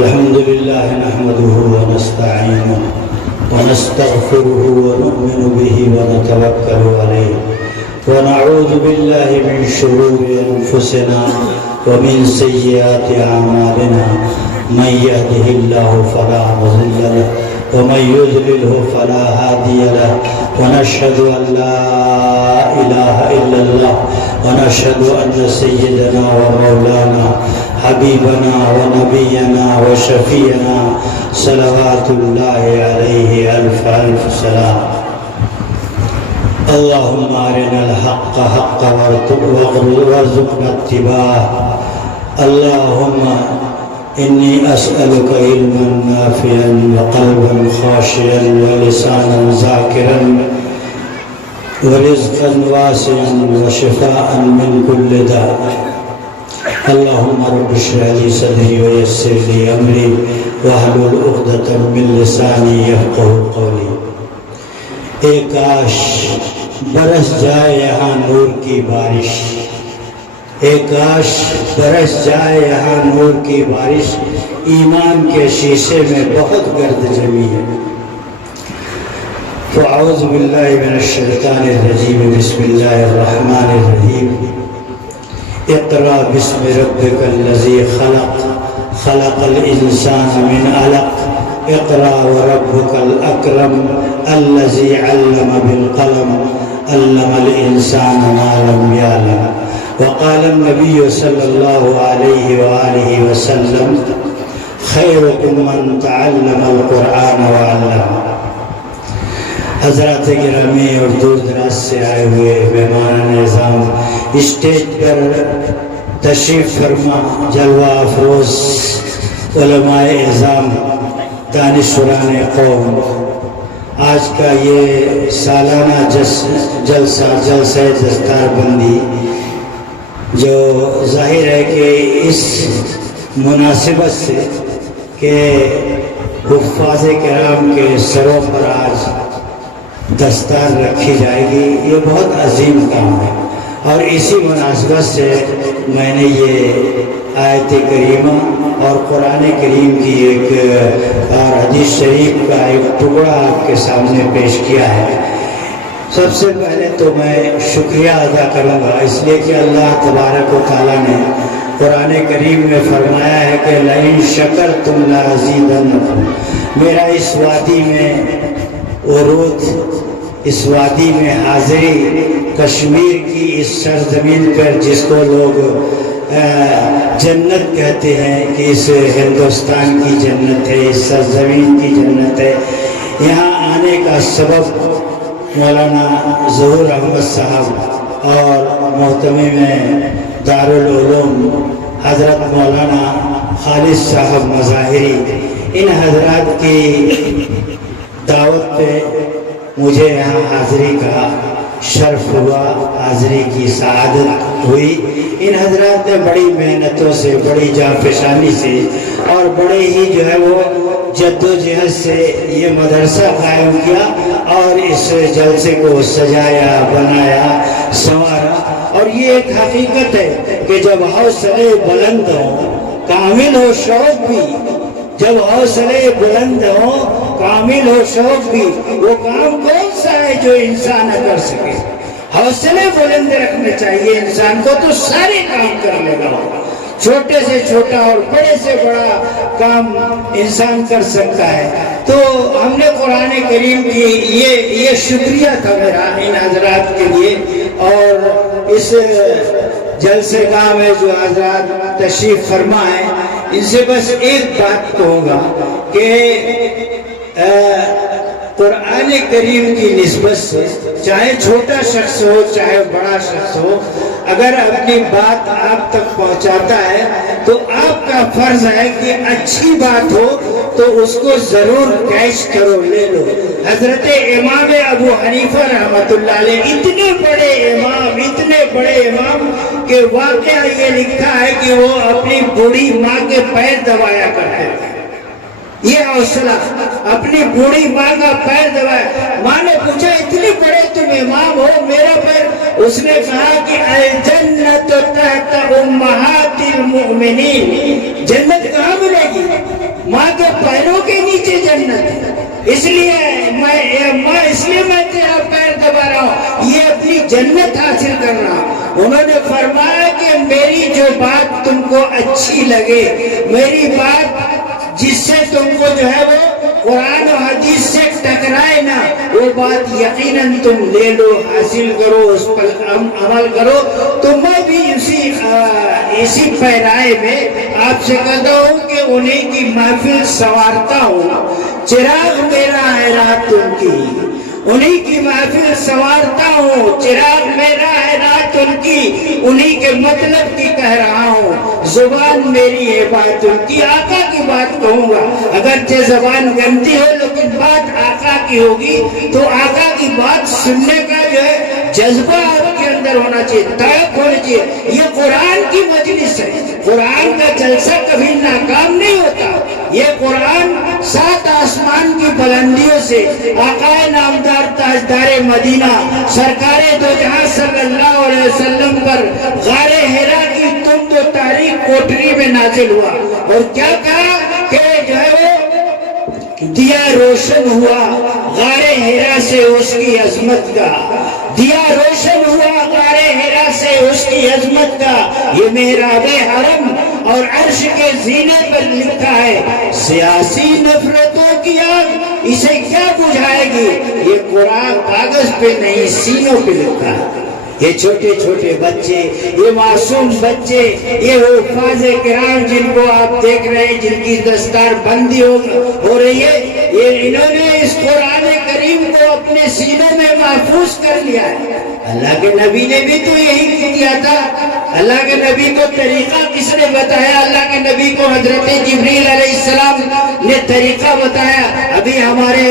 الحمد لله نحمده ونستعينه ونستغفره ونؤمن به ونتوكل عليه ونعوذ بالله من شرور أنفسنا ومن سيئات أعمالنا من يهده الله فلا مضل له ومن يضلله فلا هادي له ونشهد أن لا إله إلا الله ونشهد أن سيدنا ومولانا حبيبنا ونبينا وشفينا صلوات الله عليه ألف ألف سلام. اللهم أرنا الحق حقا وارزقنا اتباعه. اللهم إني أسألك علما نافعا وقلبا خاشعا ولسانا ذاكرا ورزقا واسعا وشفاء من كل داء. اللهم رب اشرح لي صدري ويسر لي أمري واحلل عقدة من لساني يفقهوا قولي. ایک کاش برس جائے یہاں نور کی بارش، ایک کاش برس جائے یہاں نور کی بارش، ایمان کے شیشے میں بہت گرد جمی ہے. فاعوذ باللہ من الشیطان الرجیم. بسم اللہ الرحمن الرحیم. اقرأ باسم ربک الذی خلق خلق الانسان من علق اقرأ وربك الأكرم الذي علم بالقلم علم الإنسان ما لم يعلم. وقال النبي صلى الله عليه وآله وسلم خيركم من تعلم القرآن وعلم. حضرات گرامی اور دور دراز سے آئے ہوئے مہمان نظام، اسٹیج پر تشریف فرما جلوہ افروز علماء اعظام، دانشوران قوم، آج کا یہ سالانہ جلسہ دستار بندی جو ظاہر ہے کہ اس مناسبت سے کہ حفاظ کرام کے سروں پر آج دستار رکھی جائے گی، یہ بہت عظیم کام ہے. اور اسی مناسبت سے میں نے یہ آیت کریمہ اور قرآن کریم کی ایک اور حدیث شریف کا ایک ٹکڑا آپ کے سامنے پیش کیا ہے. سب سے پہلے تو میں شکریہ ادا کروں گا اس لیے کہ اللہ تبارک و تعالیٰ نے قرآن کریم میں فرمایا ہے کہ لئن شکرتم لازیدنکم. میرا اس وادی میں عروج، اس وادی میں حاضری، کشمیر کی اس سرزمین پر جس کو لوگ جنت کہتے ہیں کہ اس ہندوستان کی جنت ہے، اس سرزمین کی جنت ہے، یہاں آنے کا سبب مولانا ظہور احمد صاحب اور محتمم دارالعلوم حضرت مولانا خالد صاحب مظاہری، ان حضرات کی دعوت پہ مجھے یہاں حاضری کا شرف ہوا، حاضری کی سعادت ہوئی. ان حضرات نے بڑی محنتوں سے، بڑی جانفشانی سے اور بڑے ہی جو ہے وہ جد و جہد سے یہ مدرسہ قائم کیا اور اس جلسے کو سجایا، بنایا، سنوارا. اور یہ ایک حقیقت ہے کہ جب حوصلے بلند ہوں، کامل ہو شوق بھی، جب حوصلے بلند ہوں، کامل ہو شوق بھی، وہ کام کون سا ہے جو انسان نہ کر سکے؟ حوصلے بلند رکھنے چاہیے انسان کو تو سارے کام کر لے گا. چھوٹے سے چھوٹا اور بڑے سے بڑا کام انسان کر سکتا ہے. تو ہم نے قرآن کریم کی یہ شکریہ تھا میرا ان حضرات کے لیے. اور اس جلسے گاہ میں جو حضرات تشریف فرما ہے ان سے بس ایک بات کہوں گا کہ قرآن کریم کی نسبت سے چاہے چھوٹا شخص ہو چاہے بڑا شخص ہو، اگر اپنی بات آپ تک پہنچاتا ہے تو آپ کا فرض ہے کہ اچھی بات ہو تو اس کو ضرور کیش کرو، لے لو. حضرت امام ابو حنیفہ رحمۃ اللہ علیہ اتنے بڑے امام کہ واقعہ یہ لکھا ہے کہ وہ اپنی بوڑھی ماں کے پیر دبایا کرتے تھے. یہ حوصلہ، اپنی بوڑھی ماں کا پیر دبایا. ماں نے پوچھا اتنے بڑے تم امام ہو، میرا پیر؟ اس نے کہا کہ الجنت تحت امہات المؤمنین. جنت کہاں ملے گی؟ ماں کے پیروں کے نیچے جنت ہے۔ اس لیے میں تیرا پیر دبا رہا ہوں، یہ اپنی جنت حاصل کرنا۔ انہوں نے فرمایا کہ میری جو بات تم کو اچھی لگے، میری بات جس سے تم کو جو ہے وہ قرآن و حدیث سے ٹکرائے نا، وہ بات یقیناً تم لے لو، حاصل کرو، اس پر عمل کرو۔ تو میں بھی اسی پیرائے میں آپ سے کہتا ہوں کہ انہیں کی محفل سنوارتا ہوں، چراغ میرا ہے رات تم کی، انہی کی محفل سنوارتا ہوں، چراغ میرا ہے رات ان کی، انہی کے مطلب کی کہہ رہا ہوں، زبان میری ہے بات ان کی، آقا کی بات کہوں گا، اگرچہ زبان گندی ہو لیکن بات آقا کی ہوگی، تو آقا کی بات سننے کا جو ہے جذبہ آپ کے اندر ہونا چاہیے، تڑپ ہونی چاہیے۔ یہ قرآن کی مجلس ہے، قرآن کا جلسہ کبھی ناکام نہیں ہوتا، یہ قرآن 7 آسمان کی بلندیوں سے آقا نامدار تاجدار مدینہ سرکار دو جہاں صلی اللہ علیہ وسلم پر غار حرا کی تند و تاریک کوٹری میں نازل ہوا، اور کیا کہا کہ جو ہے وہ دیا روشن ہوا غار حرا سے اس کی عظمت کا، دیا روشن ہوا غار حرا سے اس کی عظمت کا، یہ محراب حرم اور عرش کے زینے پر لکھا ہے، سیاسی نفرتوں کی آگ اسے کیا بجھائے گی، یہ قرآن کاغذ پہ نہیں سینوں پہ لکھا ہے۔ یہ چھوٹے چھوٹے بچے، یہ معصوم بچے، یہ حفاظ کرام جن کو آپ دیکھ رہے ہیں، جن کی دستار بندی ہو رہی ہے، یہ انہوں نے اس قرآن کریم کو اپنے سینوں میں محفوظ کر لیا ہے۔ اللہ کے نبی نے بھی تو یہی کیا تھا، اللہ کے نبی کو طریقہ کس نے بتایا؟ اللہ کے نبی کو حضرت جبریل علیہ السلام نے طریقہ بتایا۔ ابھی ہمارے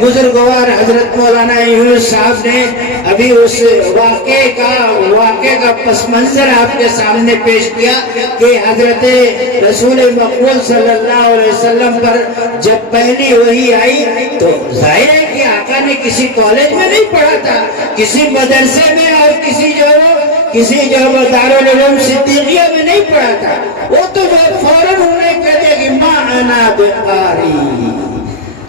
بزرگوار حضرت مولانا یونس صاحب نے ابھی اس واقعے کا پس منظر آپ کے سامنے پیش کیا کہ حضرت رسول مقبول صلی اللہ علیہ وسلم پر جب پہلی وحی آئی تو ظاہر ہے کہ آقا نے کسی کالج میں نہیں پڑھا تھا، کسی مدرسے میں اور کسی جو دارالعلوم صدیقیہ میں نہیں پڑھا تھا، وہ تو فوراً انہیں کہتے کہ ما انا بقاری،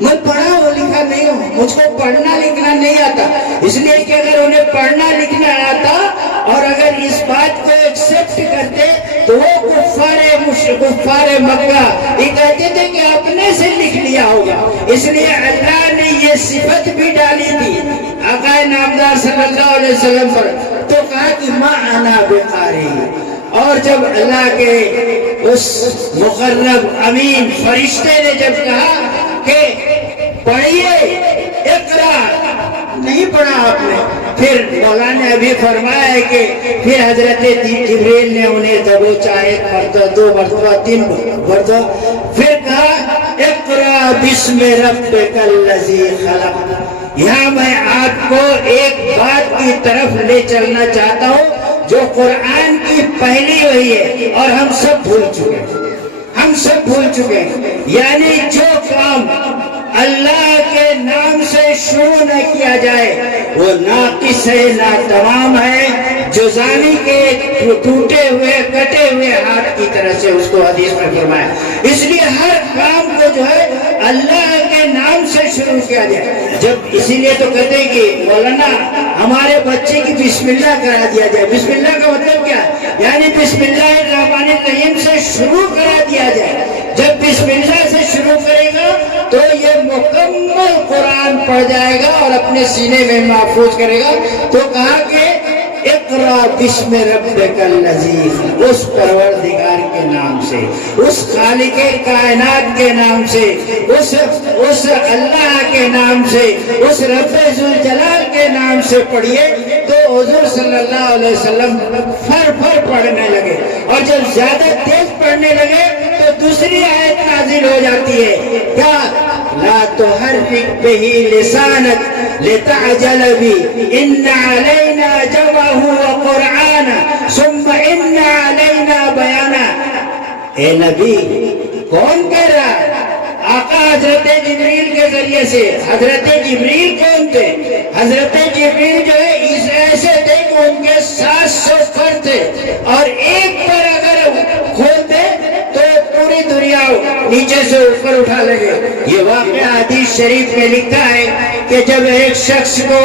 میں پڑھا وہ لکھا نہیں ہوں، مجھ کو پڑھنا لکھنا نہیں آتا، اس لیے کہ اگر انہیں پڑھنا لکھنا آتا اور اگر اس بات کو ایکسپٹ کرتے تو وہ کفار مکہ یہ کہتے تھے کہ اپنے سے لکھ لیا ہوگا، اس لیے اللہ نے یہ صفت بھی ڈالی تھی آقا نامدار صلی اللہ علیہ وسلم پر، تو کہا کہ ما انا بقاری۔ اور جب اللہ کے اس مقرب امین فرشتے نے جب کہا کہ پڑھیے اقرا، نہیں پڑھا آپ نے، پھر مولانا نے ابھی فرمایا ہے کہ پھر حضرت جبریل نے انہیں دبوچا، 1 مرتبہ 2 مرتبہ 3 مرتبہ، پھر کہا اقرا بسم ربک الذی خلق۔ یہاں میں آپ کو ایک بات کی طرف لے چلنا چاہتا ہوں جو قرآن کی پہلی وحی ہے اور ہم سب بھول چکے ہیں، یعنی جو کام اللہ کے نام سے شروع نہ کیا جائے وہ ناقص ہے، ناتمام ہے، جو زانی کے ٹوٹے ہوئے کٹے ہوئے ہاتھ کی طرح سے، اس کو حدیث میں فرمایا۔ اس لیے ہر کام کو جو ہے اللہ کے نام سے شروع کیا جائے، جب اسی لیے تو کہتے ہیں کہ مولانا ہمارے بچے کی بسم اللہ کرا دیا جائے۔ بسم اللہ کا مطلب کیا؟ یعنی بسم اللہ الرحمن الرحیم سے شروع کرا دیا جائے۔ جب بسم اللہ سے شروع کرے گا تو یہ مکمل قرآن پڑھ جائے گا اور اپنے سینے میں محفوظ کرے گا۔ تو کہا کہ اقرا بسم ربک الذی، اس پروردگار کے نام سے، اس خالق کائنات کے نام سے، اس اللہ کے نام سے، اس رب ذوالجلال کے نام سے پڑھیے۔ تو حضور صلی اللہ علیہ وسلم پھر پڑھنے لگے، اور جب زیادہ تیز پڑھنے لگے تو دوسری آیت نازل ہو جاتی ہے، کیا لا تحرک بہ لسانک لتعجل بہ ان علینا جمعہ وقرآن ثم ان علینا بیانا۔ اے نبی، کون کہہ رہا؟ آقا حضرت جبریل کے ذریعے سے۔ حضرت جبریل کون تھے؟ حضرت جبریل جو ہے ایسے تھے کہ ان کے 700 پر تھے، اور ایک پر اگر کھولتے تو پوری دنیا جاؤ نیچے سے اوپر اٹھا لیں گے۔ یہ واقعہ حدیث شریف میں لکھا ہے کہ جب ایک شخص کو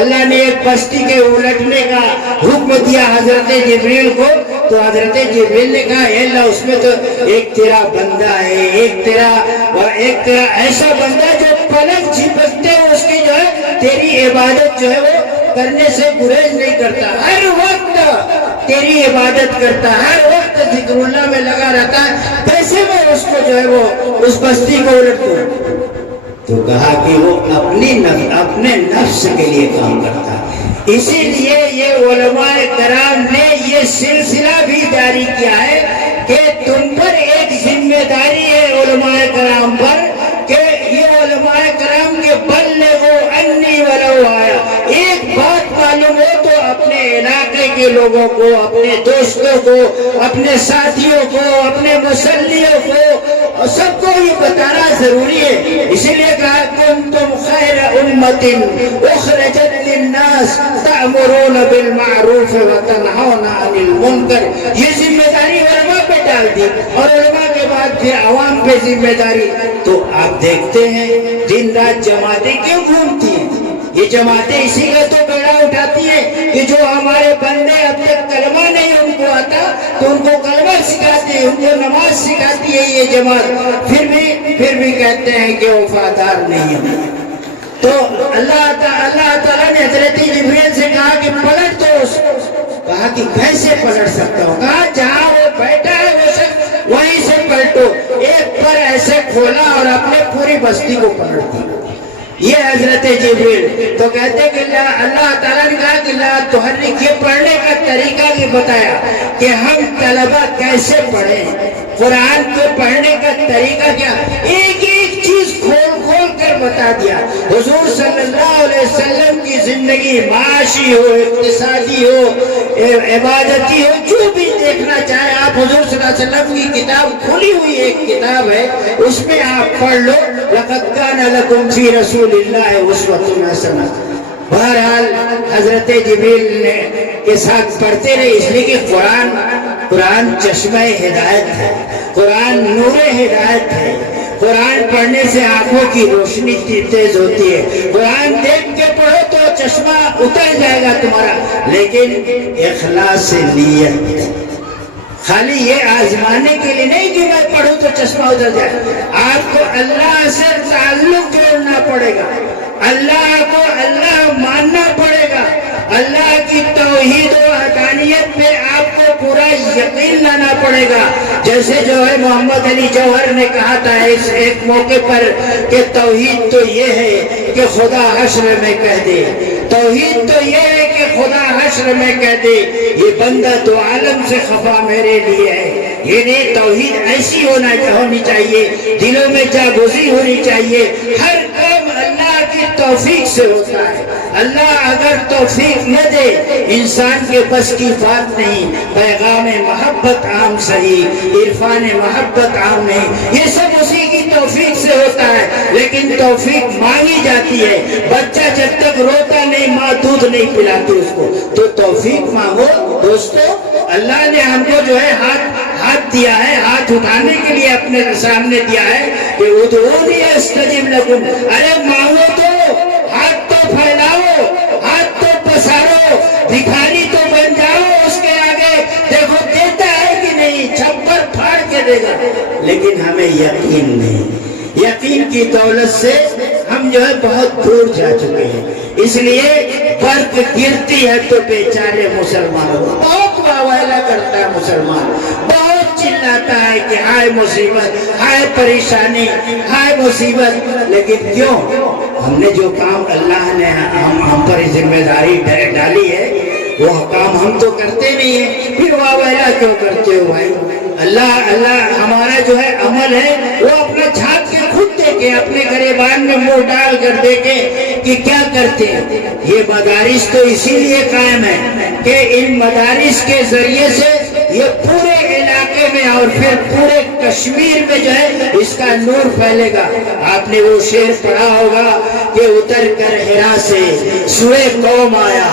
اللہ نے ایک بستی کے الٹنے کا حکم دیا حضرت جبریل کو، تو حضرت جبریل نے کہا اے اللہ اس میں تو ایک تیرا بندہ ہے، ایک تیرا ایسا بندہ جو پلک جھپکتے اس کی جو ہے تیری عبادت جو ہے وہ کرنے سے گریز نہیں کرتا، ہر وقت تیری عبادت کرتا، ہر وقت ذکر اللہ میں لگا رہتا ہے، کیسے میں اس کو جو ہے وہ اس بستی کو الٹ دوں؟ تو کہا کہ وہ اپنے نفس کے لیے کام کرتا ہے۔ اسی لیے یہ علماء کرام نے یہ سلسلہ بھی جاری کیا ہے کہ تم پر ایک ذمہ داری ہے علماء کرام پر، کہ یہ علماء کرام کے بلغوا انی ولو آیا، ایک بات معلوم ہو تو اپنے علاقے کے لوگوں کو، اپنے دوستوں کو، اپنے ساتھیوں کو، اپنے مسلیوں کو، سب کو یہ بتانا ضروری ہے۔ اسی لیے کہا کنتم خیر امت اخرجت للناس تأمرون بالمعروف وتنہون عن المنکر، یہ ذمہ داری علماء پہ ڈال دی، اور علماء کے بعد پھر عوام پہ ذمہ داری۔ تو آپ دیکھتے ہیں دن رات جماعتیں کیوں گھومتی ہیں؟ یہ جماعتیں اسی کا تو بیڑا اٹھاتی ہیں کہ جو ہمارے بندے اب تک کلمہ نہیں ان کو آتا تو ان کو کلمہ سکھاتی ہے، ان کو نماز سکھاتی ہے یہ جماعت، پھر بھی کہتے ہیں کہ وفادار نہیں ہے۔ تو اللہ تعالیٰ نے حضرت جبریل سے کہا کہ پلٹ دو اس کو۔ کہا کہ کیسے پلٹ سکتا ہوں؟ کہا جہاں وہ بیٹھا ہے وہ شخص وہیں سے پلٹو۔ ایک پر ایسے کھولا اور اپنے پوری بستی کو پلٹ دیا۔ یہ حضرت جبریل تو کہتے کہ اللہ تعالیٰ نے کہا کہ لا تحرک، یہ پڑھنے کا طریقہ بھی بتایا کہ ہم طلبہ کیسے پڑھیں، قرآن کو پڑھنے کا طریقہ کیا، ایک ایک چیز کھول کر بتا دیا۔ حضور صلی اللہ علیہ وسلم کی زندگی معاشی ہو، اقتصادی ہو، عبادتی ہو، جو بھی دیکھنا چاہے آپ، حضور صلی اللہ علیہ وسلم کی کتاب کھلی ہوئی ایک کتاب ہے، اس میں آپ پڑھ لو لقد کان لکم فی رسول اللہ اسوۃ حسنہ۔ بہرحال حضرت جبریل کے ساتھ پڑھتے رہے، اس لیے کہ قرآن چشمہ ہدایت ہے، قرآن نور ہدایت ہے۔ قرآن پڑھنے سے آنکھوں کی روشنی تیز ہوتی ہے، قرآن دیکھ کے پڑھو تو چشمہ اتر جائے گا تمہارا، لیکن اخلاص نیت، خالی یہ آزمانے کے لیے نہیں کہ میں پڑھوں تو چشمہ اتر جائے۔ آپ کو اللہ سے تعلق جوڑنا پڑے گا، اللہ کو اللہ ماننا پڑے گا، اللہ کی توحید و حقانیت پہ آپ کو پورا یقین لانا پڑے گا۔ جیسے جو ہے محمد علی جوہر نے کہا تھا اس ایک موقع پر کہ توحید تو یہ ہے کہ خدا حشر میں کہہ دے، توحید تو یہ ہے کہ خدا حشر میں کہہ دے یہ بندہ تو عالم سے خفا میرے لیے ہے۔ یہ نہیں، توحید ایسی ہونی چاہیے، دلوں میں جاگزی ہونی چاہیے، ہر کام اللہ کی توفیق سے ہوتا ہے۔ اللہ اگر توفیق نہ دے انسان کے بس کی بات نہیں، پیغام محبت عام صحیح، عرفان محبت عام نہیں، یہ سب اسی کی توفیق سے ہوتا ہے۔ لیکن توفیق مانگی جاتی ہے، بچہ جب تک روتا نہیں ماں دودھ نہیں پلاتی اس کو، تو توفیق مانگو دوستو۔ اللہ نے ہم کو جو ہے ہاتھ دیا ہے، ہاتھ اٹھانے کے لیے اپنے سامنے دیا ہے کہ ادعونی استجب لکم، ارے مانگو تو، ہاتھ تو پھیلاؤ، ہاتھ تو پسارو، بھکاری تو بن جاؤ اس کے آگے، دیکھو دیتا ہے کہ نہیں، چھپر پھاڑ کے دے گا۔ لیکن ہمیں یقین نہیں، یقین کی دولت سے ہم جو ہے بہت دور جا چکے ہیں، اس لیے برق گرتی ہے تو بیچارے مسلمانوں بہت واویلا کرتا ہے، مسلمان بہت چلاتا ہے کہ ہائے مصیبت، ہائے پریشانی، ہائے مصیبت، لیکن کیوں؟ ہم نے جو کام اللہ نے ہم پر ذمہ داری ڈالی ہے وہ کام ہم تو کرتے نہیں ہیں، پھر واویلا کیوں کرتے ہو بھائی؟ اللہ ہمارا جو ہے عمل ہے وہ اپنا جھانک کے خود دیکھے، اپنے گریبان میں منہ ڈال کر دیکھے کہ کیا کرتے ہیں۔ یہ مدارس تو اسی لیے قائم ہے کہ ان مدارس کے ذریعے سے یہ پورے علاقے میں اور پھر پورے کشمیر میں جو ہے اس کا نور پھیلے گا۔ آپ نے وہ شعر پڑھا ہوگا کہ اتر کر ہرا سے سوئے قوم آیا،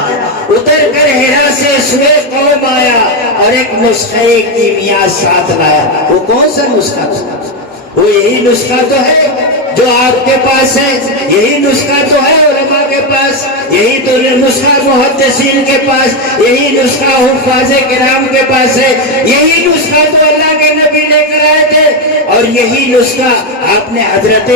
اتر کر ہرا سے سوئے قوم آیا اور ایک نسخہ کیمیا ساتھ لایا۔ وہ کون سا نسخہ تھا؟ وہ یہی نسخہ تو ہے جو آپ کے پاس ہے، یہی نسخہ تو ہے علماء کے پاس، یہی تو نسخہ محدثین کے پاس، یہی نسخہ حفاظ کرام کے پاس ہے، یہی نسخہ تو اللہ کے نبی لے کر آئے تھے، اور یہی نسخہ آپ نے حضرت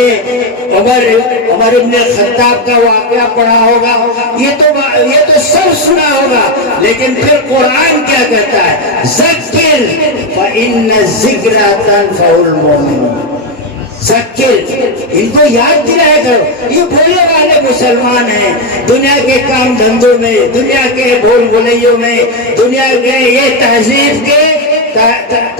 عمر ابن خطاب کا واقعہ پڑھا ہوگا، یہ تو سب سنا ہوگا، لیکن پھر قرآن کیا کہتا ہے؟ ذکر فإن الذکر تنفع المؤمنین، ذکر، ان کو یاد دلایا کرو۔ یہ بھولنے والے مسلمان ہیں، دنیا کے کام دھندوں میں، دنیا کے بھول بھلیوں میں، دنیا کے یہ تہذیب کے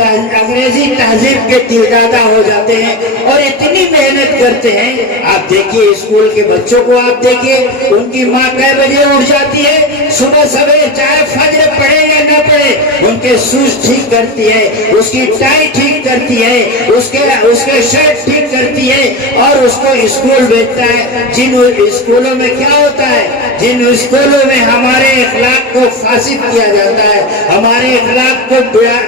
انگریزی تہذیب کے دیدادہ ہو جاتے ہیں اور اتنی محنت کرتے ہیں۔ آپ دیکھیے اسکول کے بچوں کو، آپ دیکھیے ان کی ماں کئے بجے اٹھ جاتی ہے صبح سویرے، چاہے فجر پڑھے یا نہ پڑھے، ان کے شوز ٹھیک کرتی ہے، اس کی ٹائی ٹھیک کرتی ہے، اس کے شرٹ ٹھیک کرتی ہے اور اس کو اسکول بھیجتا ہے۔ جن اسکولوں میں کیا ہوتا ہے؟ جن اسکولوں میں ہمارے اخلاق کو فاسد کیا جاتا ہے، ہمارے اخلاق کو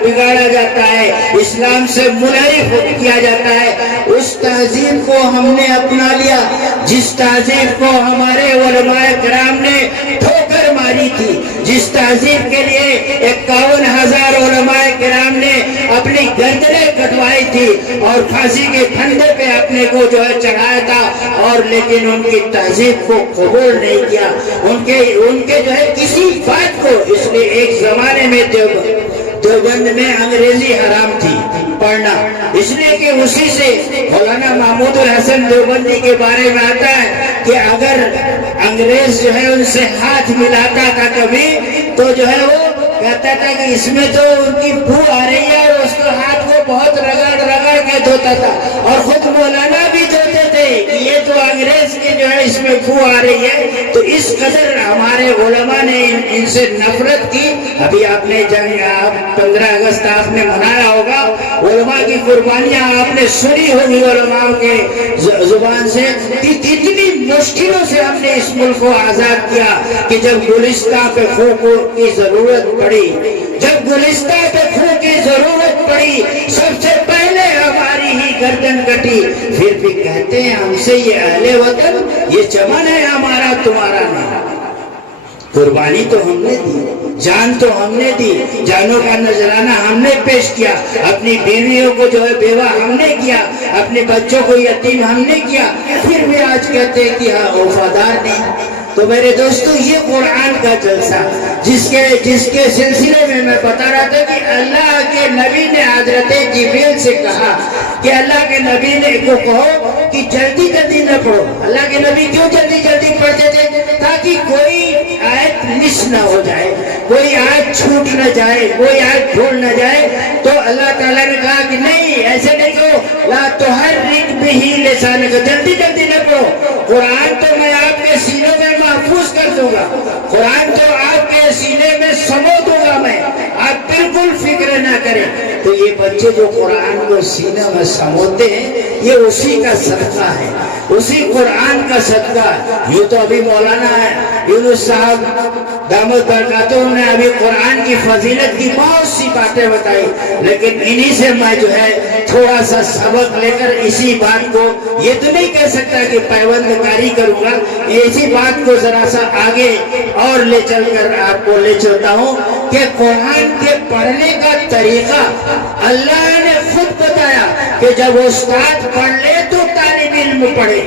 بگاڑا جاتا ہے، اسلام سے منحرف کیا جاتا ہے، اس تہذیب کو ہم نے اپنا لیا جس تہذیب کو ہمارے علماء کرام نے ٹھوکر ماری تھی، جس تہذیب کے لیے 51,000 علماء کرام نے اپنی گردنیں کٹوائی تھی اور پھانسی کے پھندے پہ اپنے کو جو ہے چڑھایا تھا، اور لیکن ان کی تہذیب کو قبول نہیں کیا، ان کے جو ہے کسی بات کو، اس لیے ایک زمانے میں دیوبند میں انگریزی حرام تھی پڑھنا، اس لیے کہ اسی سے مولانا محمود الحسن دیوبندی کے بارے میں آتا ہے کہ اگر انگریز جو ہے ان سے ہاتھ ملاتا تھا کبھی تو جو ہے وہ کہتا تھا کہ اس میں تو ان کی بو آ رہی ہے، اور اس کو ہاتھ کو بہت رگڑ کے دھوتا تھا، اور خود مولانا بھی دھوتے تھے کہ یہ تو انگریز کے جو ہے اس میں بو آ رہی ہے۔ تو اس قدر ہمارے علماء نے ان سے نفرت کی۔ ابھی آپ نے 15 اگست آپ نے منایا ہوگا، علماء کی قربانیاں آپ نے سنی ہوگی علماء کے زبان سے کہ کتنی مشکلوں سے ہم نے اس ملک کو آزاد کیا، کہ جب گلستان پہ خون کی ضرورت پڑی، جب گلستان پہ خون کی ضرورت پڑی، سب سے پہلے ہماری ہی گردن کٹی، پھر بھی کہتے ہیں ہم سے یہ اہل وطن، یہ چمن ہے ہمارا تمہارا نہیں۔ قربانی تو ہم نے دی، جان تو ہم نے دی، جانوں کا نذرانہ ہم نے پیش کیا، اپنی بیویوں کو جو ہے بیوہ ہم نے کیا، اپنے بچوں کو یتیم ہم نے کیا، پھر بھی آج کہتے ہیں کہ ہاں وفادار نہیں۔ تو میرے دوستو، یہ قرآن کا جلسہ جس کے سلسلے میں میں بتا رہا تھا کہ اللہ کے نبی نے حضرت جبریل سے کہا کہ اللہ کے نبی نے کو کہو کہ جلدی جلدی نہ پڑھو۔ اللہ کے نبی کیوں جلدی جلدی پڑھتے تھے؟ تاکہ کوئی آیت مس نہ ہو جائے، کوئی آیت چھوٹ نہ جائے، کوئی آیت بھول نہ جائے۔ تو اللہ تعالیٰ نے کہا کہ نہیں، ایسے نہیں کہو، لا تحرک بہ لسانک، جلدی جلدی نہ پڑھو، قرآن تو میں آپ کے سینوں میں محفوظ کر دوں گا، قرآن تو آپ کے سینے میں سمو دوں گا میں، آپ بالکل فکر نہ کریں۔ تو یہ بچے جو قرآن کو سینے میں سموتے ہیں، یہ اسی کا صدقہ ہے، اسی قرآن کا صدقہ ہے۔ یہ تو ابھی مولانا یونس صاحب دامت برکاتہم نے ابھی قرآن کی فضیلت کی بہت سی باتیں بتائی، لیکن انہی سے میں جو ہے تھوڑا سا سبق لے کر اسی بات کو، یہ تو نہیں کہہ سکتا کہ پیوند کاری کروں گا، اسی بات کو ذرا سا آگے اور لے چل کر آپ کو لے چلتا ہوں کہ قرآن کے پڑھنے کا طریقہ اللہ نے خود بتایا کہ جب استاد پڑھ لے تو طالب علم پڑھے۔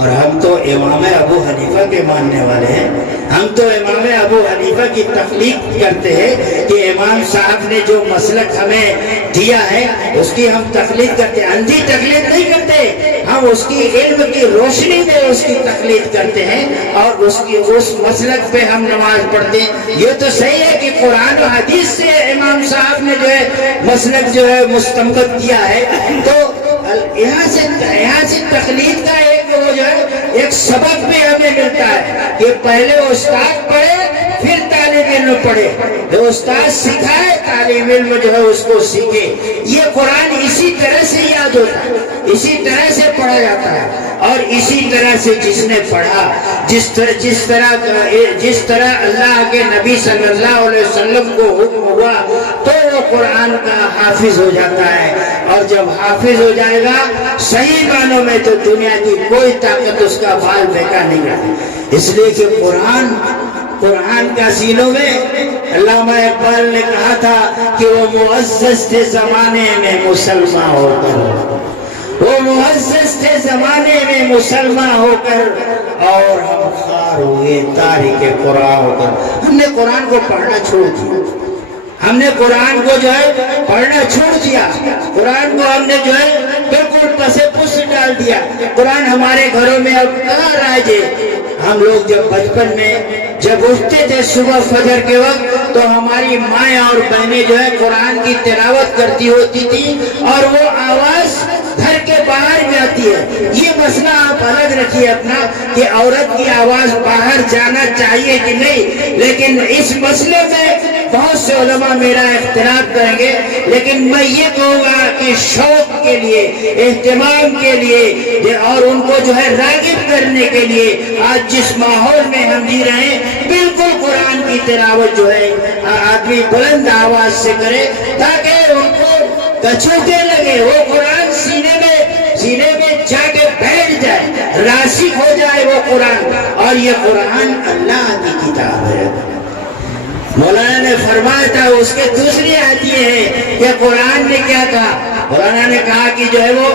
اور ہم تو امام ابو حنیفہ کے ماننے والے ہیں، ہم تو امام ابو حنیفہ کی تقلید کرتے ہیں کہ امام صاحب نے جو مسلک ہمیں دیا ہے اس کی ہم تقلید کرتے ہیں، اندھی تقلید نہیں کرتے، ہم اس کی علم کی روشنی میں اس کی تقلید کرتے ہیں اور اس مسلک پہ ہم نماز پڑھتے ہیں۔ یہ تو صحیح ہے کہ قرآن و حدیث سے امام صاحب نے جو ہے مسلک جو ہے مستنبط کیا ہے، تو یہاں سے تقلید کا ایک سبق بھی ہمیں ملتا ہے کہ پہلے استاد پڑھے پھر طالب علم پڑھے، جو استاد سکھائے طالب علم جو ہے اس کو سیکھے۔ یہ قرآن اسی طرح سے یاد ہوتا ہے، اسی طرح سے پڑھا جاتا ہے، اور اسی طرح سے جس نے پڑھا، جس طرح اللہ کے نبی صلی اللہ علیہ وسلم کو حکم ہوا تو وہ قرآن کا حافظ ہو جاتا ہے، اور جب حافظ ہو جائے گا صحیح معنوں میں تو دنیا کی کوئی طاقت اس کا بال بیکار نہیں کرتی۔ اس لیے کہ قرآن کا سینوں میں علامہ اقبال نے کہا تھا کہ وہ معزز تھے زمانے میں مسلمان ہو کر، وہ معزز تھے زمانے میں مسلمان ہو کر، اور ہم خار ہوئے تاریخ قرآن ہو کر۔ ہم نے قرآن کو پڑھنا چھوڑ دیا، ہم نے قرآن کو جو ہے پڑھنا چھوڑ دیا، قرآن کو ہم نے جو ہے بالکل پسے پس ڈال دیا۔ قرآن ہمارے گھروں میں اب کہاں رائج ہے؟ ہم لوگ جب بچپن میں جب اٹھتے تھے صبح فجر کے وقت تو ہماری مائیں اور بہنیں جو ہے قرآن کی تلاوت کرتی ہوتی تھی، اور وہ آواز گھر کے باہر میں آتی ہے۔ یہ مسئلہ آپ الگ رکھیے اپنا کہ عورت کی آواز باہر جانا چاہیے کہ نہیں، لیکن اس مسئلے میں بہت سے علماء میرا اختلاف کریں گے، لیکن میں یہ کہوں گا کہ شوق کے لیے، اہتمام کے لیے، اور ان کو جو ہے راغب کرنے کے لیے آج جس ماحول میں ہم جی رہے ہیں، بالکل قرآن کی تلاوت جو ہے آدمی بلند آواز سے کرے تاکہ ان کو کچوٹے لگے، وہ قرآن سینے میں جا کے بیٹھ جائے، راسخ ہو جائے وہ قرآن۔ اور یہ قرآن اللہ کی کتاب ہے۔ مولانا نے فرمایا تھا، اس کے دوسری آیت یہ ہے کہ قرآن نے کیا کہا؟ مولانا نے کہا کہ جو ہے وہ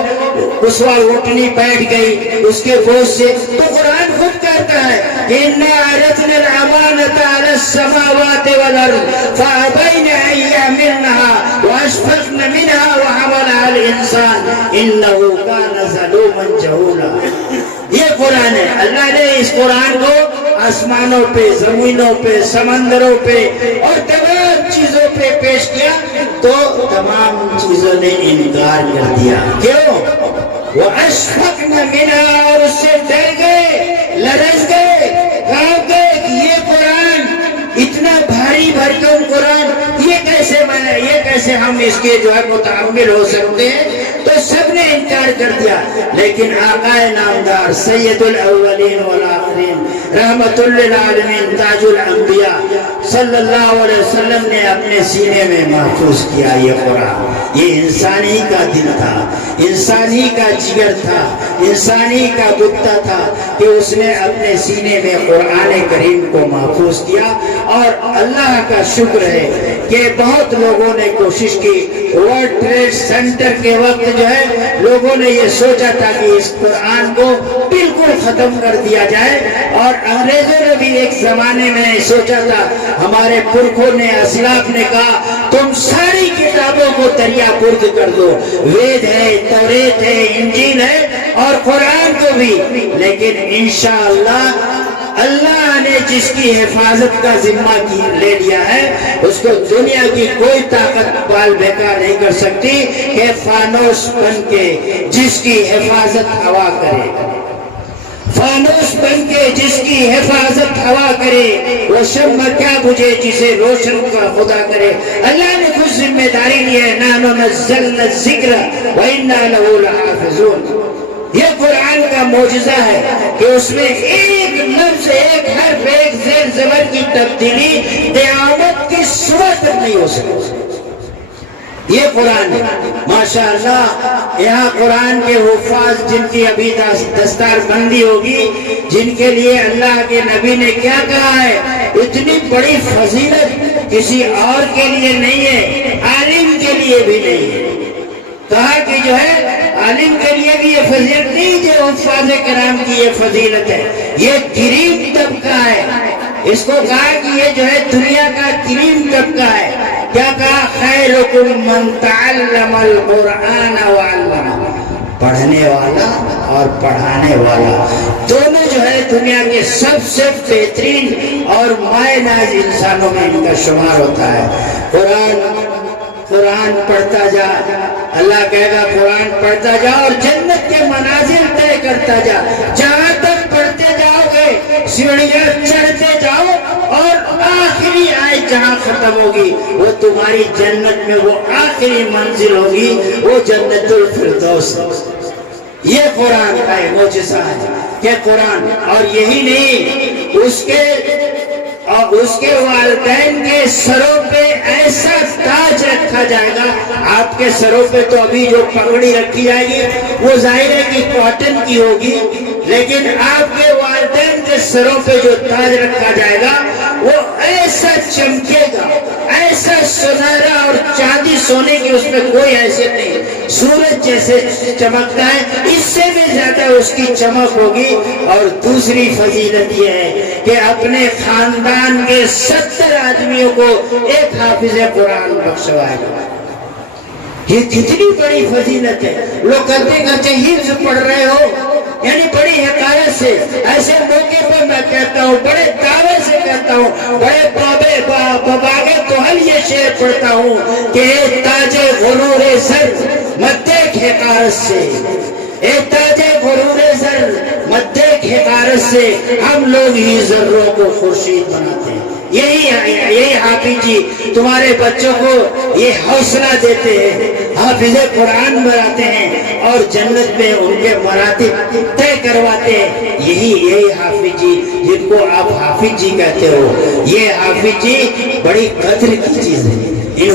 قصوہ اٹھنی بیٹھ گئی اس کے بوجھ سے، تو قرآن خود کہتا ہے إِنَّا عَرَضْنَا الْأَمَانَةَ عَلَى السَّمَاوَاتِ وَالْأَرْضِ فَأَبَيْنَ أَن يَحْمِلْنَهَا وَأَشْفَقْنَ مِنْهَا وَحَمَلَهَا الْإِنسَانُ إِنَّهُ كَانَ ظَلُومًا جَهُولًا۔ یہ قرآن ہے، اللہ نے اس قرآن کو آسمانوں پہ، زمینوں پہ، سمندروں پہ اور تمام چیزوں پہ پیش کیا تو تمام چیزوں نے انکار کر دیا۔ کیوں؟ وَأَشْفَقْنَ مِنْهَا، اور اس سے ڈر گئے، لرز گئے، کانپ گئے کہ یہ قرآن اتنا بھاری بھرکم قرآن، یہ کیسے ہم اس کے جو ہے متحمل ہو سکتے ہیں؟ تو سب نے انکار کر دیا، لیکن آقا نامدار سید الاولین والآخرین رحمت للعالمین تاج الانبیاء صلی اللہ علیہ وسلم نے اپنے سینے میں محفوظ کیا یہ قرآن۔ یہ انسانی کا دل تھا، انسانی کا جگر تھا، انسانی کا گتا تھا کہ اس نے اپنے سینے میں قرآن کریم کو محفوظ کیا۔ اور اللہ کا شکر ہے کہ بہت لوگوں نے کوشش کی، ورلڈ ٹریڈ سینٹر کے وقت جو ہے لوگوں نے یہ سوچا تھا کہ اس قرآن کو بالکل ختم کر دیا جائے، اور انگریزوں نے بھی ایک زمانے میں سوچا تھا، ہمارے پرکھوں نے، اسلاف نے کہا تم ساری کتابوں کو دریا برد کر دو، وید ہے، توریت ہے، انجیل ہے، اور قرآن کو بھی، لیکن انشاءاللہ اللہ نے جس کی حفاظت کا ذمہ لے لیا ہے اس کو دنیا کی کوئی طاقت بال بیکار نہیں کر سکتی کہ فانوس بن کے جس کی حفاظت ہوا کرے، فانوس بن کے جس کی حفاظت ہوا کرے، وہ شمع کیا بجھے جسے روشن کا خدا کرے۔ اللہ نے خود ذمہ داری لی ہے، نحن نزلنا الذکر وإنا لہ لحافظون۔ یہ قرآن کا معجزہ ہے کہ اس میں ایک لفظ، ایک حرف، ایک زیر زبر کی تبدیلی قیامت کی صبح تک نہیں ہو سکتی۔ یہ قرآن ہے ماشاءاللہ۔ یہاں قرآن کے حفاظ جن کی ابھی دستار بندی ہوگی، جن کے لیے اللہ کے نبی نے کیا کہا ہے، اتنی بڑی فضیلت کسی اور کے لیے نہیں ہے، عالم کے لیے بھی نہیں ہے۔ کہا کہ جو ہے عالم کے لیے بھی یہ فضیلت نہیں جو حفاظ کرام کی یہ فضیلت ہے، یہ کریم طبقہ ہے۔ اس کو کہا کہ یہ جو ہے دنیا کا کریم طبقہ ہے۔ کیا کہا؟ خیرکم من تعلم القرآن وعلمہ، پڑھنے والا اور پڑھانے والا دونوں جو ہے دنیا کے سب سے بہترین اور مائع ناز انسانوں میں ان کا شمار ہوتا ہے۔ قرآن پڑھتا جا، اللہ کہے گا قرآن پڑھتا جا اور جنت کے منازل طے کرتا جا، جہاں تک پڑھتے جاؤ گے سیڑھیاں چڑھتے جاؤ، اور آخری آیت جہاں ختم ہوگی وہ تمہاری جنت میں وہ آخری منزل ہوگی، وہ جنت الفردوس۔ یہ قرآن کا معجزہ ہے کہ قرآن، اور یہی نہیں، اس کے والدین کے سروں پہ ایسا تاج رکھا جائے گا۔ آپ کے سروں پہ تو ابھی جو پگڑی رکھی جائے گی وہ ظاہر ہے کہ کاٹن کی ہوگی، لیکن آپ کے والدین کے سروں پہ جو تاج رکھا جائے گا وہ ایسا چمکے گا، ایسا سنہرا اور چاندی سونے کی اس میں کوئی حیثیت نہیں، سورج جیسے چمکتا ہے اس سے بھی زیادہ اس کی چمک ہوگی۔ اور دوسری فضیلت یہ ہے کہ اپنے خاندان کے 70 آدمیوں کو ایک حافظ قرآن بخشوائے گا۔ یہ کتنی بڑی فضیلت ہے۔ لوگ کرتے کرتے حفظ پڑھ رہے ہو، یعنی بڑی حقارت سے، ایسے موقع پر میں کہتا ہوں، بڑے دعوے سے کہتا ہوں، بڑے باباگے تو ہم یہ شعر پڑھتا ہوں کہ اے تاج غرور زر مت دیکھ حقارت سے، اے تاج غرور زر مت دیکھ حقارت سے، ہم لوگ ہی ذروں کو خورشید بناتے ہیں۔ یہی حافظ جی تمہارے بچوں کو یہ حوصلہ دیتے ہیں، حافظ قرآن بناتے ہیں اور جنت میں ان کے مراتب طے کرواتے ہیں۔ یہی حافظ جی جن کو آپ حافظ جی کہتے ہو، یہ حافظ جی بڑی قدر کی چیز ہے۔ ان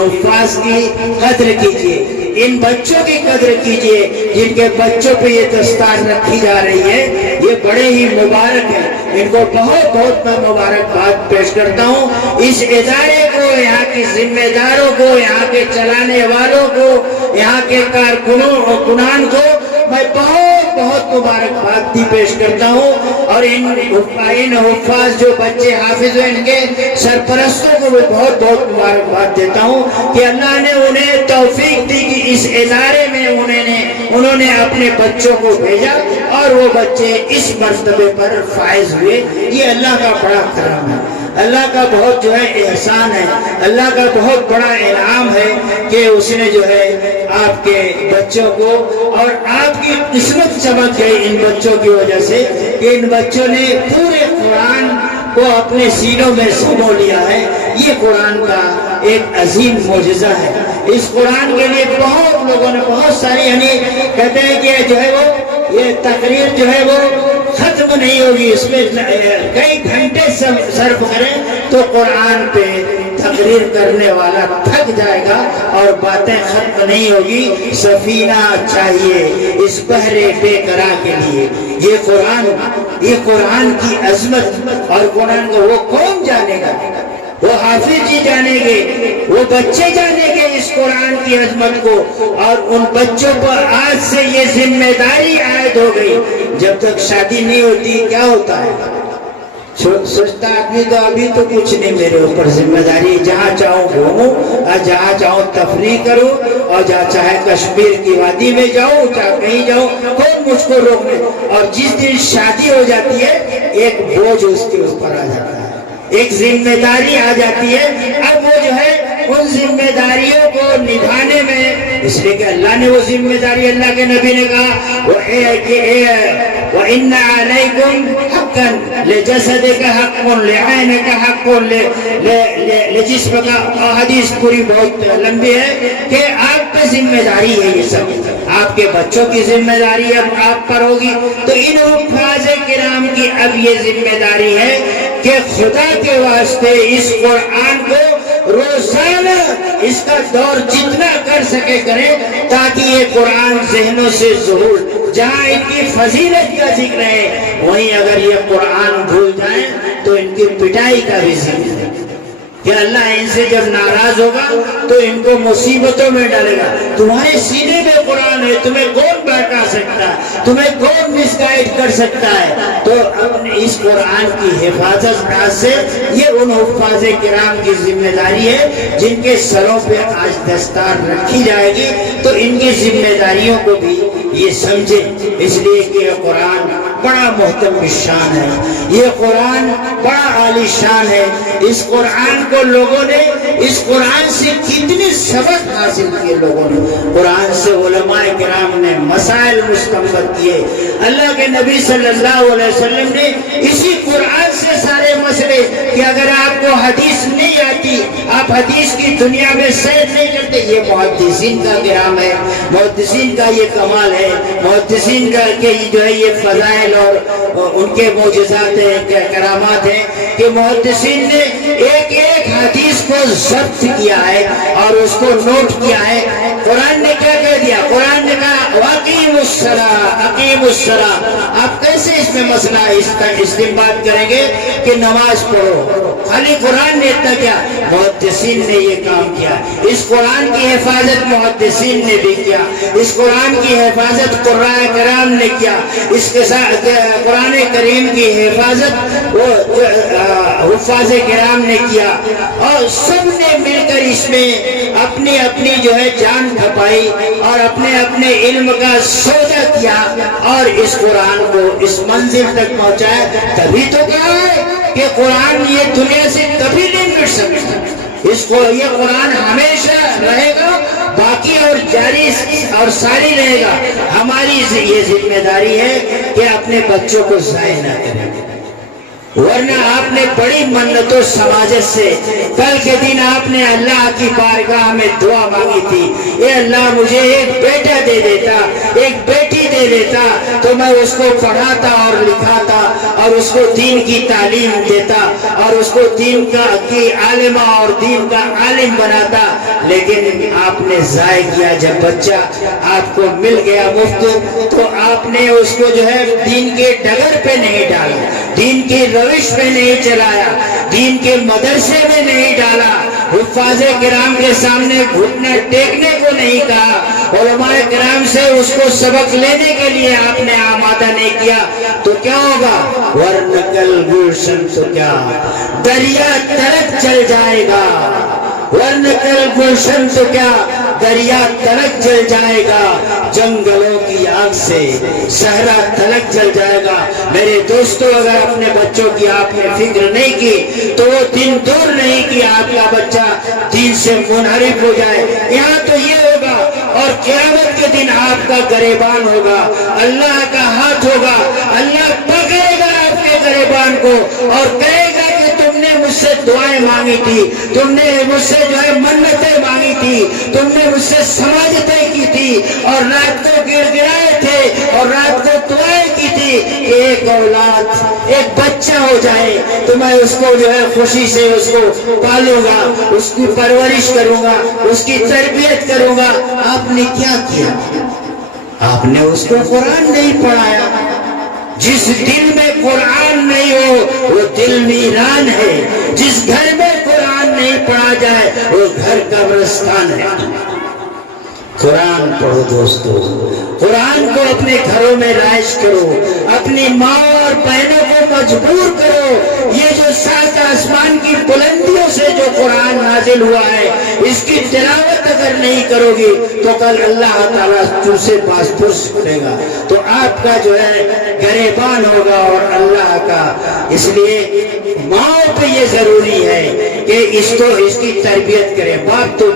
حفاظ کی قدر کیجئے، ان بچوں کی قدر کیجئے جن کے بچوں پہ یہ دستار رکھی جا رہی ہے، یہ بڑے ہی مبارک ہیں۔ ان کو بہت بہت میں مبارکباد پیش کرتا ہوں۔ اس ادارے کو، یہاں کی ذمہ داروں کو، یہاں کے چلانے والوں کو، یہاں کے کارکنوں اور کنان کو میں بہت بہت مبارکباد بھی پیش کرتا ہوں، اور ان حفاظ جو بچے حافظ ہیں ان کے سرپرستوں کو میں بہت بہت مبارکباد دیتا ہوں کہ اللہ نے انہیں توفیق دی کہ اس ادارے میں انہوں نے اپنے بچوں کو بھیجا اور وہ بچے اس مرتبے پر فائز ہوئے۔ یہ اللہ کا بڑا کرم ہے، اللہ کا بہت جو ہے احسان ہے، اللہ کا بہت بڑا انعام ہے کہ اس نے جو ہے آپ کے بچوں کو، اور آپ کی قسمت چمک گئی ان بچوں کی وجہ سے کہ ان بچوں نے پورے قرآن کو اپنے سینوں میں سمو لیا ہے۔ یہ قرآن کا ایک عظیم معجزہ ہے۔ اس قرآن کے لیے بہت لوگوں نے بہت ساری، یعنی کہتے ہیں کہ جو ہے وہ یہ تقریر جو ہے وہ ختم نہیں ہوگی، اس میں کئی گھنٹے صرف کریں تو قرآن پہ تقریر کرنے والا تھک جائے گا اور باتیں ختم نہیں ہوگی۔ سفینہ چاہیے اس بحر بے قرار کے لیے۔ یہ قرآن کی عظمت اور قرآن کو وہ کون جانے گا؟ وہ حافظ جی جانیں گے، وہ بچے جانیں گے اس قرآن کی عظمت کو، اور ان بچوں پر آج سے یہ ذمہ داری عائد ہو گئی۔ جب تک شادی نہیں ہوتی کیا ہوتا ہے؟ سوچتا آدمی تو ابھی تو کچھ نہیں میرے اوپر ذمہ داری، جہاں چاہوں گھوموں اور جہاں چاہوں تفریح کروں، اور جہاں چاہے کشمیر کی وادی میں جاؤں، چاہے کہیں جاؤں، کون مجھ کو روکے؟ اور جس دن شادی ہو جاتی ہے ایک بوجھ اس کے اوپر آ جاتا ہے، ایک ذمہ داری آ جاتی ہے۔ اب وہ جو ہے ان ذمہ داریوں کو نبھانے میں، اس لیے کہ اللہ نے وہ ذمہ داری، اللہ کے نبی نے کہا وَإِنَّ عَلَيْكُمْ حَقًّا لِجَسَدِكَ حَقٌّ لِعَيْنِكَ حَقٌّ لِجِسْمِكَ، حدیث پوری بہت لمبی ہے کہ آپ پہ ذمہ داری ہے، یہ سب آپ کے بچوں کی ذمہ داری اب آپ پر ہوگی۔ تو ان حفاظ کرام کی اب یہ ذمہ داری ہے کہ خدا کے واسطے اس قرآن کو روزانہ اس کا دور جتنا کر سکے کریں، تاکہ یہ قرآن ذہنوں سے ظہور، جہاں ان کی فضیلت کا ذکر ہے وہیں اگر یہ قرآن بھول جائیں تو ان کی پٹائی کا بھی ذکر ہے کہ اللہ ان سے جب ناراض ہوگا تو ان کو مصیبتوں میں ڈالے گا۔ تمہارے سینے میں قرآن ہے، تمہیں کون بہکا سکتا ہے، تمہیں کون مس گائیڈ کر سکتا ہے؟ تو اپنے اس قرآن کی حفاظت سے یہ ان حفاظ کرام کی ذمہ داری ہے جن کے سروں پہ آج دستار رکھی جائے گی، تو ان کی ذمہ داریوں کو بھی یہ سمجھے، اس لیے کہ یہ قرآن بڑا محترم شان ہے، یہ قرآن بڑا عالی شان ہے۔ اس قرآن کو لوگوں نے اس قرآن سے کتنے سبق حاصل کیے لوگوں نے. قرآن سے علماء کرام نے مسائل مستنبط کیے. اللہ کے نبی صلی اللہ علیہ وسلم نے اسی قرآن سے سارے مسئلے کہ اگر آپ کو حدیث نہیں آتی, آپ حدیث کی دنیا میں سیر نہیں کرتے. یہ محدثین کا کرام ہے, محدثین کا یہ کمال ہے, محدثین کا کہ جو ہے یہ فضائل اور ان کے معجزات ہیں, کرامات ہیں کہ محدثین نے ایک ایک حدیث کو ضبط کیا ہے اور اس کو نوٹ کیا ہے. قرآن نے کیا کہہ دیا؟ قرآن نے کہا واقیم الصلاۃ, اقیم الصلاۃ. آپ کیسے اس میں مسئلہ استنباط کریں گے کہ نماز پڑھو؟ خالی قرآن نے اتنا کیا, محدثین نے یہ کام کیا. اس قرآن کی حفاظت محدثین نے بھی کیا, اس قرآن کی حفاظت قرآن کرام نے کیا, اس کے ساتھ قرآن کریم کی حفاظت وہ حفاظ کرام نے کیا, اور سب نے مل کر اس میں اپنی اپنی جو ہے جان کھپائی اور اپنے اپنے علم کا سودا کیا اور اس قرآن کو اس منزل تک پہنچایا. تبھی تو کہا ہے کہ قرآن یہ دنیا سے کبھی نہیں مٹ سکتا. اس کو یہ قرآن ہمیشہ رہے گا, باقی اور جاری اور ساری رہے گا. ہماری یہ ذمہ داری ہے کہ اپنے بچوں کو ضائع نہ کریں, ورنہ آپ نے بڑی منتوں سماجت سے کل کے دن آپ نے اللہ کی بارگاہ میں دعا مانگی تھی, اے اللہ مجھے ایک بیٹا دے دیتا, ایک بیٹی دے دیتا تو میں اس کو پڑھاتا اور لکھاتا اور اس کو دین کی تعلیم دیتا اور اس کو دین کی عالمہ اور دین کا عالم بناتا. لیکن آپ نے ضائع کیا. جب بچہ آپ کو مل گیا مفت تو آپ نے اس کو جو ہے دین کے ڈگر پہ نہیں ڈالا, دین کی روش پہ نہیں چلایا, دین کے مدرسے میں نہیں ڈالا, حفاظ کرام کے سامنے گھٹنا ٹیکنے کو نہیں کہا, علماء کرام سے اس کو سبق لینے کے لیے آپ نے آمادہ نہیں کیا. تو کیا ہوگا؟ ورنقل گلشن تو کیا دریا تلک چل جائے گا, ورنقل گلشن تو کیا دریا تلک چل جائے گا, جنگلوں کی آگ سے صحرا تلک چل جائے گا. میرے دوستو, اگر اپنے بچوں کی آپ نے فکر نہیں کی تو وہ دن دور نہیں کہ آپ کا بچہ دین سے منحرف ہو جائے. یہاں تو یہ ہوگا اور قیامت کے دن آپ کا گریبان ہوگا, اللہ کا ہاتھ ہوگا, اللہ پکڑے گا آپ کے گریبان کو اور کہے گا کہ تم نے مجھ سے دعائیں مانگی تھی, تم نے مجھ سے جو ہے منتیں مانگی تھی, تم نے مجھ سے سماجتیں کی تھی اور رات کو گر گرائے تھے اور رات کو دعائیں کی تھی کہ ایک اولاد, ایک بچہ ہو جائے تو میں اس کو جو ہے خوشی سے اس کو پالوں گا, اس کی پرورش کروں گا, اس کی تربیت کروں گا. آپ نے کیا کیا؟ آپ نے اس کو قرآن نہیں پڑھایا. جس دل میں قرآن نہیں ہو وہ دل ویران ہے, جس گھر میں قرآن نہیں پڑھا جائے وہ گھر قبرستان ہے. قرآن پڑھو دوستو, قرآن کو اپنے گھروں میں رائج کرو, اپنی ماں اور بہنوں کو مجبور کرو. یہ جو سات آسمان کی بلندیوں سے جو قرآن نازل ہوا ہے اس کی تلاوت اگر نہیں کرو گی تو کل اللہ تعالیٰ تم سے پاس پرس کرے گا, تو آپ کا جو ہے گریبان ہوگا اور اللہ کا. اس لیے ماں پہ یہ ضروری ہے کہ اس کی تربیت کرے. باپ تو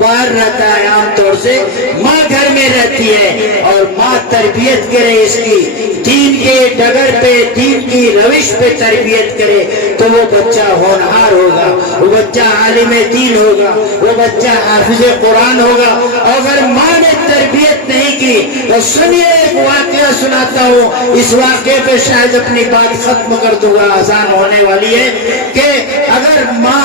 باہر رہتا ہے عام طور سے, ماں گھر میں رہتی ہے اور ماں تربیت کرے اس کی, دین کے ڈگر پہ, دین کی روش پہ تربیت کرے تو وہ بچہ ہونہار ہوگا, وہ بچہ عالم دین ہوگا, وہ بچہ حافظ قرآن ہوگا. اگر ماں نے تربیت نہیں کی تو سنیے, ایک واقعہ سناتا ہوں, اس واقعے پہ شاید اپنی بات ختم کر دوں گا, آسان ہونے والی ہے. کہ اگر ماں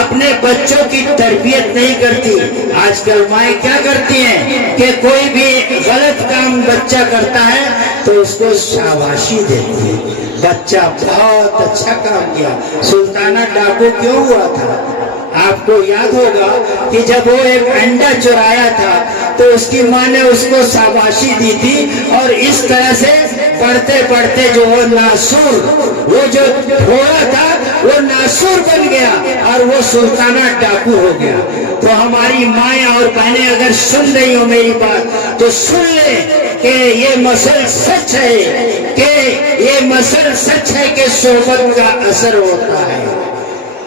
اپنے بچوں کی تربیت نہیں کرتی, آج کل مائیں کیا کرتی ہیں کہ کوئی بھی غلط کام بچہ کرتا ہے تو اس کو شاباشی دیتی ہے, بچہ بہت اچھا کام کیا. سلطانہ ڈاکو کیوں ہوا تھا؟ آپ کو یاد ہوگا کہ جب وہ ایک انڈا چرایا تھا تو اس کی ماں نے اس کو شاباشی دی تھی اور اس طرح سے پڑھتے پڑھتے جو وہ ناسور, وہ جو گھوڑا تھا وہ ناسور بن گیا اور وہ سلطانہ ڈاکو ہو گیا. تو ہماری مائیں اور بہنیں اگر سن رہی ہو میری بات تو سن لیں کہ یہ مسئلہ سچ ہے, کہ یہ مسئلہ سچ ہے کہ صحبت کا اثر ہوتا ہے.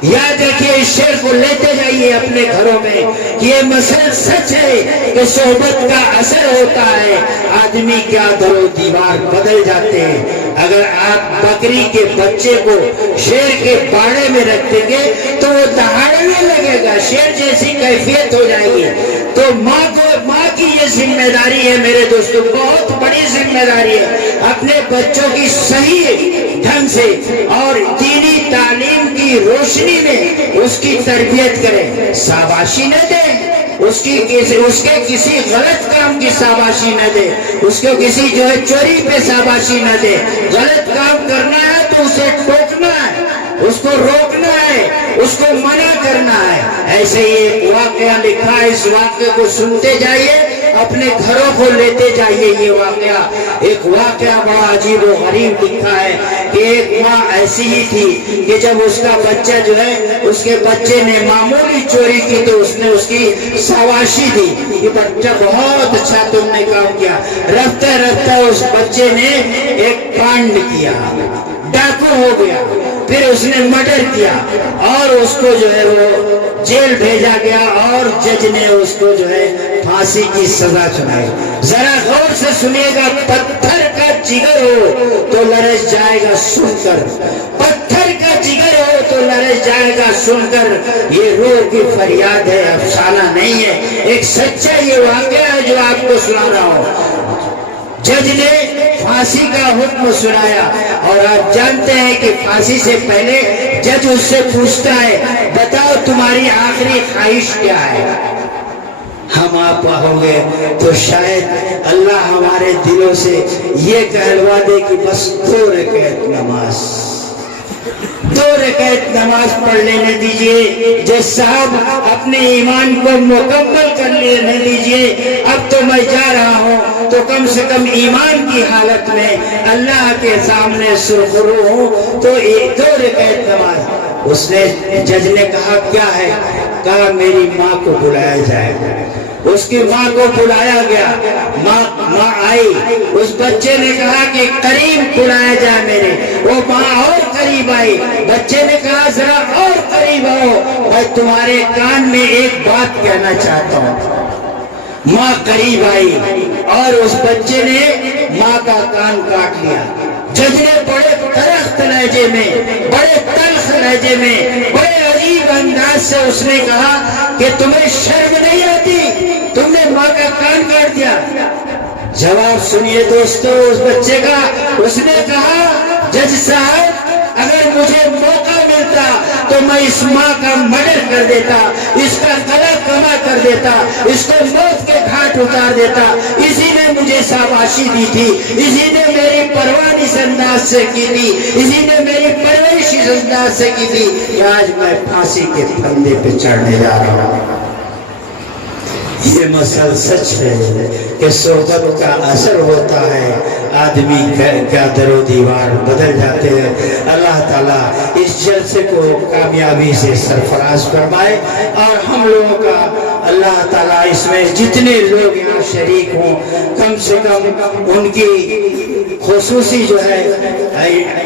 یاد رکھیے اس شعر کو لیتے جائیے اپنے گھروں میں کہ یہ مسئلہ سچ ہے کہ صحبت کا اثر ہوتا ہے، آدمی کیا در و دیوار بدل جاتے ہیں۔ اگر آپ بکری کے بچے کو شیر کے باڑے میں رکھ دیں گے تو وہ دہاڑنے لگے گا، شیر جیسی کیفیت ہو جائے گی۔ تو ماں کی یہ ذمہ داری ہے میرے دوستوں، بہت بڑی ذمہ داری ہے، اپنے بچوں کی صحیح ڈھنگ سے اور دینی تعلیم کی روشنی میں اس کی تربیت کریں، شاباشی نہ دیں، اس کے کسی غلط کام کی شاباشی نہ دے، اس کو کسی جو ہے چوری پہ شاباشی نہ دے۔ غلط کام کرنا ہے تو اسے ٹوکنا ہے، اس کو روکنا ہے، اس کو منع کرنا ہے۔ ایسے ہی ایک واقعہ لکھا ہے، اس واقعے کو سنتے جائیے، اپنے گھروں کو لیتے جائیے۔ یہ واقعہ ایک واقعہ بڑا عجیب و غریب لکھا ہے کہ ایک ماں ایسی ہی تھی کہ جب اس کا بچہ جو ہے، اس کے بچے نے معمولی چوری کی تو اس نے اس کی شاباشی دی کہ بچہ بہت اچھا تم نے کام کیا۔ رفتہ رفتہ اس بچے نے ایک کانڈ کیا، ڈاکو ہو گیا، پھر اس نے مرڈر کیا اور اس کو جو ہے وہ جیل بھیجا گیا اور جج نے اس کو جو ہے پھانسی کی سزا سنائی۔ ذرا غور سے سنیے گا، پتھر کا جگر ہو تو لرز جائے گا سن کر، پتھر کا جگر ہو تو لرز جائے گا سن کر۔ یہ روح کی فریاد ہے، افسانہ نہیں ہے، ایک سچا یہ واقعہ ہے جو آپ کو سنا رہا ہوں۔ جج نے پھانسی کا حکم سنایا اور آپ جانتے ہیں کہ پھانسی سے پہلے جج اس سے پوچھتا ہے، بتاؤ تمہاری آخری خواہش کیا ہے؟ ہم آپ ہوں گے تو شاید اللہ ہمارے دلوں سے یہ کہلوا دے کہ بس 2 رکعت نماز، 2 رکعت نماز پڑھ لینے دیجئے۔ جس صاحب اپنے ایمان کو مکمل کر لینے دیجئے، اب تو میں جا رہا ہوں تو کم سے کم ایمان کی حالت میں اللہ کے سامنے سرخرو ہوں، تو 2 رکعت نماز۔ اس نے جج نے کہا کیا ہے؟ کہا میری ماں کو بلایا جائے۔ اس کی ماں کو بلایا گیا، ماں آئی، اس بچے نے کہا کہ قریب بلایا جائے میرے، وہ ماں اور قریب آئی، بچے نے کہا ذرا اور قریب آؤ، میں تمہارے کان میں ایک بات کہنا چاہتا ہوں۔ ماں قریب آئی اور اس بچے نے ماں کا کان کاٹ لیا۔ جج نے بڑے تلخ لہجے میں، بڑے تلخ لہجے میں، بڑے عجیب انداز سے اس نے کہا کہ تمہیں شرم نہیں آتی؟ تم نے ماں کا کان کاٹ دیا۔ جواب سنیے دوستو اس بچے کا، اس نے کہا جج صاحب اگر مجھے موقع ملتا تو میں اس ماں کا مرڈر کر دیتا، اس کا گلا کما کر دیتا، اس کو موت کے گھاٹ اتار دیتا۔ اسی نے مجھے شاباشی دی تھی، اسی نے میری پرواہ اس انداز سے کی تھی، اسی نے میری پرورش اس انداز سے کی تھی کہ آج میں پھانسی کے پھندے پہ چڑھنے جا رہا ہوں۔ یہ مسئلہ سچ ہے کہ صحبت کا اثر ہوتا ہے، آدمی کا در و دیوار بدل جاتے ہیں۔ اللہ تعالیٰ اس جلسے کو کامیابی سے سرفراز فرمائے اور ہم لوگوں کا اللہ تعالیٰ اس میں جتنے لوگ یہاں شریک ہوں کم سے کم ان کی خصوصی جو ہے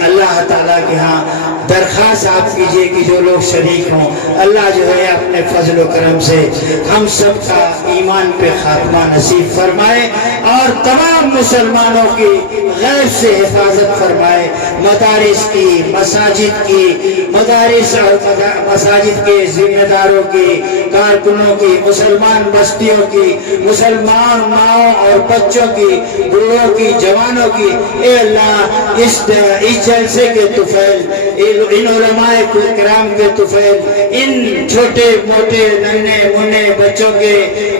اللہ تعالیٰ کے ہاں درخواست آپ کیجئے کہ جو لوگ شریک ہوں اللہ جو ہے اپنے فضل و کرم سے ہم سب کا ایمان پہ خاتمہ نصیب فرمائے اور تمام مسلمانوں کی غیب سے حفاظت فرمائے، مدارس کی، مساجد کی، مدارس اور مساجد کے ذمہ داروں کی، کارکنوں کی، مسلمان بستیوں کی، مسلمان ماؤں اور بچوں کی، بوڑھوں کی، جوانوں کی، اے اللہ اس جلسے کے طفیل، ان علماء کرام کے طفیل، ان چھوٹے موٹے ننھے منھے بچوں کے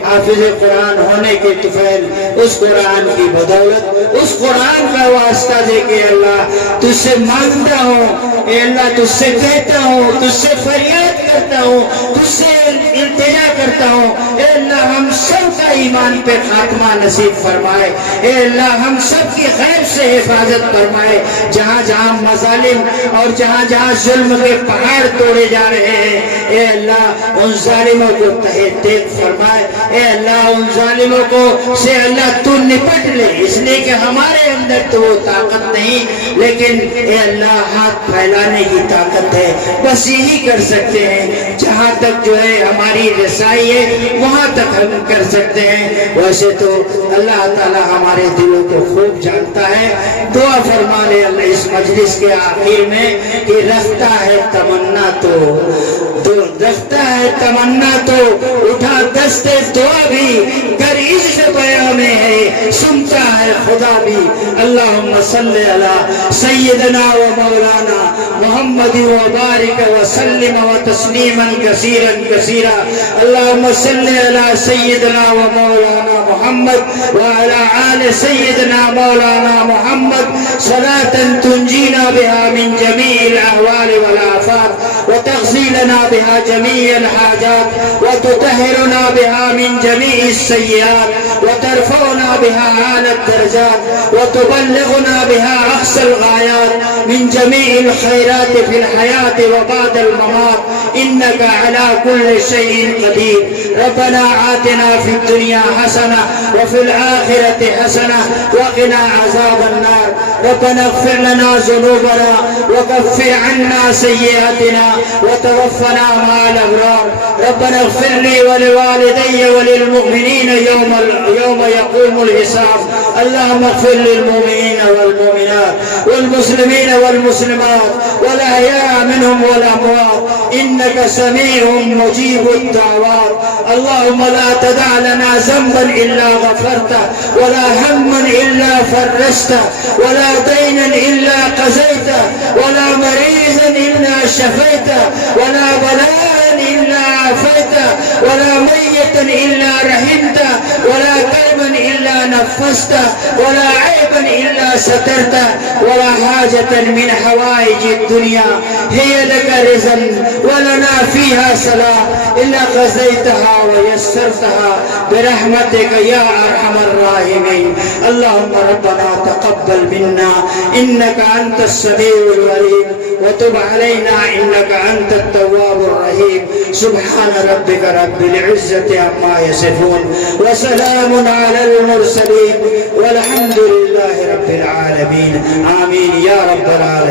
حافظ قرآن ہونے کے طفیل، اس قرآن کی بدولت، اس قرآن کا واسطہ دے کے اللہ تجھ سے مانگتا ہوں، اے اللہ تجھ سے کہتا ہوں، تجھ سے فریاد کرتا ہوں، تجھ سے التجا کرتا ہوں، اے اللہ ہم سب کا ایمان پہ خاتمہ نصیب فرمائے، اے اللہ ہم سب کی غیب سے حفاظت فرمائے، جہاں جہاں مظالم اور جہاں جہاں ظلم کے پہاڑ توڑے جا رہے ہیں، اے اللہ ان ظالموں کو تہہ دیکھ فرمائے، اے اللہ ان ظالموں کو سے اللہ تو نپٹ نمٹ لے، اس لیے کہ ہمارے اندر تو وہ طاقت نہیں، لیکن اے اللہ ہاتھ پھیلانے کی طاقت ہے، بس یہی کر سکتے ہیں، جہاں تک جو ہے ہماری رسائی ہے وہاں تک ہم کر سکتے ہیں۔ ویسے تو اللہ تعالی ہمارے دلوں کو خوب جانتا ہے۔ دعا فرما لے اللہ اس مجلس کے آخر میں کہ رکھتا ہے تمنا تو رکھتا ہے تمنا تو اٹھا دست دعا بھی، گر عشق بیاں میں ہے سنتا ہے خدا بھی۔ اللہم صلی علی سیدنا و مولانا محمد و بارک و سلم و تسلیما کثیرا کثیرا۔ اللہم صلی علی سیدنا و مولانا محمد و علی آل سیدنا مولانا محمد صلاة تنجینا بها من جمیع الاحوال والآفات وتغفر لنا بها جميع الحاجات وتطهرنا بها من جميع السيئات وترفعنا بها أعلى الدرجات وتبلغنا بها أقصى الغايات من جميع الخيرات في الحياة وبعد الممات، إنك على كل شيء قدير۔ ربنا آتنا في الدنيا حسنة وفي الآخرة حسنة وقنا عذاب النار۔ ربنا اغفر لنا ذنوبنا وكفر عنا سيئاتنا وتوفنا مع الأبرار۔ ربنا اغفر لي ولوالدي وللمؤمنين يوم يقوم الحساب۔ اللهم اغفر للمؤمنين والمؤمنات والمسلمين والمسلمات والأحياء منهم والأموات، إنك سميع مجيب الدعوات۔ اللهم لا تدع لنا ذنبا إلا غفرته، ولا هما إلا فرجته، ولا دينا إلا قضيته، ولا مريضا إلا شفيته، ولا بلاء إلا عافيته، ولا ميتا إلا رحمته، ولا كربا إلا نفسته، ولا عيبا إلا سترته، ولا حاجة من حوائج الدنيا هي لك رزا ولنا فيها صلاح إلا قضيتها ويسرتها برحمتك يا أرحم الراحمين۔ اللهم ربنا تقبل منا إنك أنت السميع العليم وتب علينا إنك أنت التواب الرحيم۔ سبحان ربك رب العزة عما يصفون وسلام على المرسلين والحمد لله رب العالمين۔ آمين يا رب العالمين۔